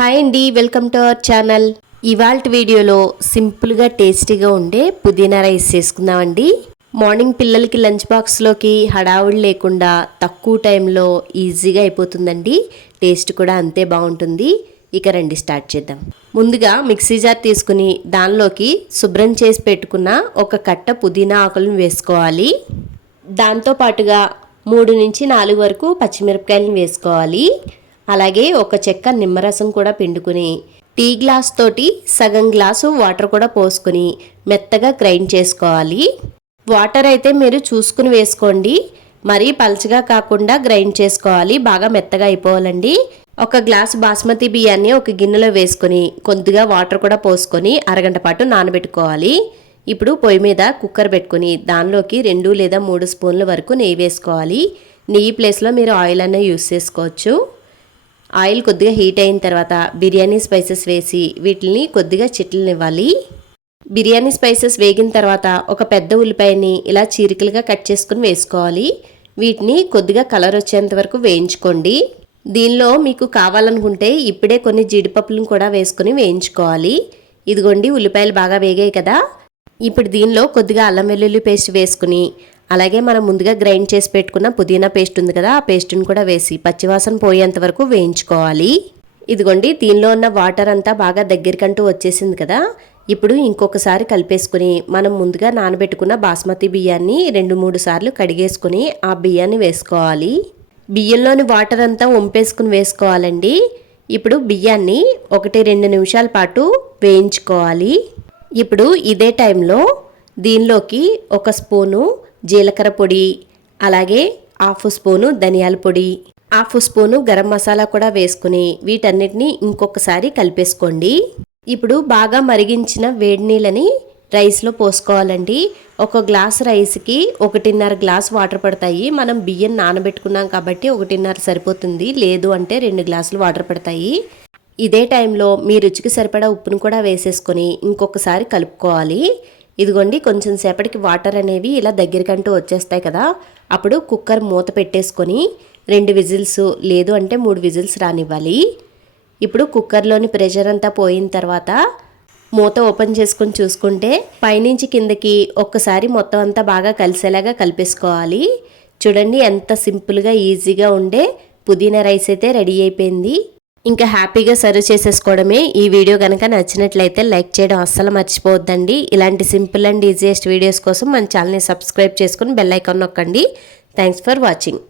Hi అండి welcome to our channel. ఇవాళ వీడియోలో సింపుల్గా టేస్టీగా ఉండే పుదీనా రైస్ చేసుకుందామండి. మార్నింగ్ పిల్లలకి లంచ్ బాక్స్లోకి హడావుడి లేకుండా తక్కువ టైంలో ఈజీగా అయిపోతుందండి. టేస్ట్ కూడా అంతే బాగుంటుంది. ఇక రండి స్టార్ట్ చేద్దాం. ముందుగా మిక్సీ జార్ తీసుకుని దానిలోకి శుభ్రం చేసి పెట్టుకున్న ఒక కట్ట పుదీనా ఆకులను వేసుకోవాలి. దాంతో పాటుగా మూడు నుంచి నాలుగు వరకు పచ్చిమిరపకాయలను వేసుకోవాలి. అలాగే ఒక చెక్క నిమ్మరసం కూడా పిండుకుని టీ గ్లాస్ తోటి సగం గ్లాసు వాటర్ కూడా పోసుకుని మెత్తగా గ్రైండ్ చేసుకోవాలి. వాటర్ అయితే మీరు చూసుకుని వేసుకోండి. మరీ పలచగా కాకుండా గ్రైండ్ చేసుకోవాలి. బాగా మెత్తగా అయిపోవాలండి. ఒక గ్లాసు బాస్మతి బియ్యాన్ని ఒక గిన్నెలో వేసుకొని కొద్దిగా వాటర్ కూడా పోసుకొని అరగంట పాటు నానబెట్టుకోవాలి. ఇప్పుడు పొయ్యి మీద కుక్కర్ పెట్టుకుని దానిలోకి రెండు లేదా మూడు స్పూన్ల వరకు నెయ్యి వేసుకోవాలి. నెయ్యి ప్లేస్లో మీరు ఆయిల్ అన్న యూస్ చేసుకోవచ్చు. ఆయిల్ కొద్దిగా హీట్ అయిన తర్వాత బిర్యానీ స్పైసెస్ వేసి వీటిని కొద్దిగా చిట్లనివ్వాలి. బిర్యానీ స్పైసెస్ వేగిన తర్వాత ఒక పెద్ద ఉల్లిపాయని ఇలా చీరికలుగా కట్ చేసుకుని వేసుకోవాలి. వీటిని కొద్దిగా కలర్ వచ్చేంత వరకు వేయించుకోండి. దీనిలో మీకు కావాలనుకుంటే ఇప్పుడే కొన్ని జీడిపప్పులను కూడా వేసుకొని వేయించుకోవాలి. ఇదిగోండి ఉల్లిపాయలు బాగా వేగాయి కదా. ఇప్పుడు దీనిలో కొద్దిగా అల్లం వెల్లుల్లి పేస్ట్ వేసుకుని అలాగే మనం ముందుగా గ్రైండ్ చేసి పెట్టుకున్న పుదీనా పేస్ట్ ఉంది కదా ఆ పేస్ట్ని కూడా వేసి పచ్చివాసన పోయేంత వరకు వేయించుకోవాలి. ఇదిగోండి దీనిలో ఉన్న వాటర్ అంతా బాగా దగ్గరికంటూ వచ్చేసింది కదా. ఇప్పుడు ఇంకొకసారి కలిపేసుకుని మనం ముందుగా నానబెట్టుకున్న బాస్మతి బియ్యాన్ని రెండు మూడు సార్లు కడిగేసుకుని ఆ బియ్యాన్ని వేసుకోవాలి. బియ్యంలోని వాటర్ అంతా వంపేసుకుని వేసుకోవాలండి. ఇప్పుడు బియ్యాన్ని ఒకటి రెండు నిమిషాల పాటు వేయించుకోవాలి. ఇప్పుడు ఇదే టైంలో దీనిలోకి ఒక స్పూను జీలకర్ర పొడి అలాగే హాఫ్ స్పూను ధనియాల పొడి. హాఫ్ స్పూను గరం మసాలా కూడా వేసుకుని వీటన్నిటిని ఇంకొకసారి కలిపేసుకోండి. ఇప్పుడు బాగా మరిగించిన వేడి నీళ్ళని రైస్లో పోసుకోవాలండి. ఒక గ్లాస్ రైస్కి ఒకటిన్నర గ్లాస్ వాటర్ పడతాయి. మనం బియ్యం నానబెట్టుకున్నాం కాబట్టి ఒకటిన్నర సరిపోతుంది. లేదు అంటే రెండు గ్లాసులు వాటర్ పడతాయి. ఇదే టైంలో మీ రుచికి సరిపడా ఉప్పును కూడా వేసేసుకొని ఇంకొకసారి కలుపుకోవాలి. ఇదిగోండి కొంచెం సేపటికి వాటర్ అనేవి ఇలా దగ్గరికంటూ వచ్చేస్తాయి కదా. అప్పుడు కుక్కర్ మూత పెట్టేసుకొని రెండు విజిల్స్ లేదు అంటే మూడు విజిల్స్ రానివ్వాలి. ఇప్పుడు కుక్కర్లోని ప్రెషర్ అంతా పోయిన తర్వాత మూత ఓపెన్ చేసుకొని చూసుకుంటే పైనుంచి కిందకి ఒక్కసారి మొత్తం అంతా బాగా కలిసేలాగా కలిపేసుకోవాలి. చూడండి ఎంత సింపుల్గా ఈజీగా ఉండే పుదీనా రైస్ అయితే రెడీ అయిపోయింది. ఇంకా హ్యాపీగా సర్వ్ చేసేసుకోవడమే ఈ వీడియో కనుక నచ్చినట్లయితే లైక్ చేయడం అస్సలు మర్చిపోవద్దండి. ఇలాంటి సింపుల్ అండ్ ఈజియెస్ట్ వీడియోస్ కోసం మన ఛానల్ని సబ్స్క్రైబ్ చేసుకుని బెల్ ఐకాన్ నొక్కండి. Thanks for watching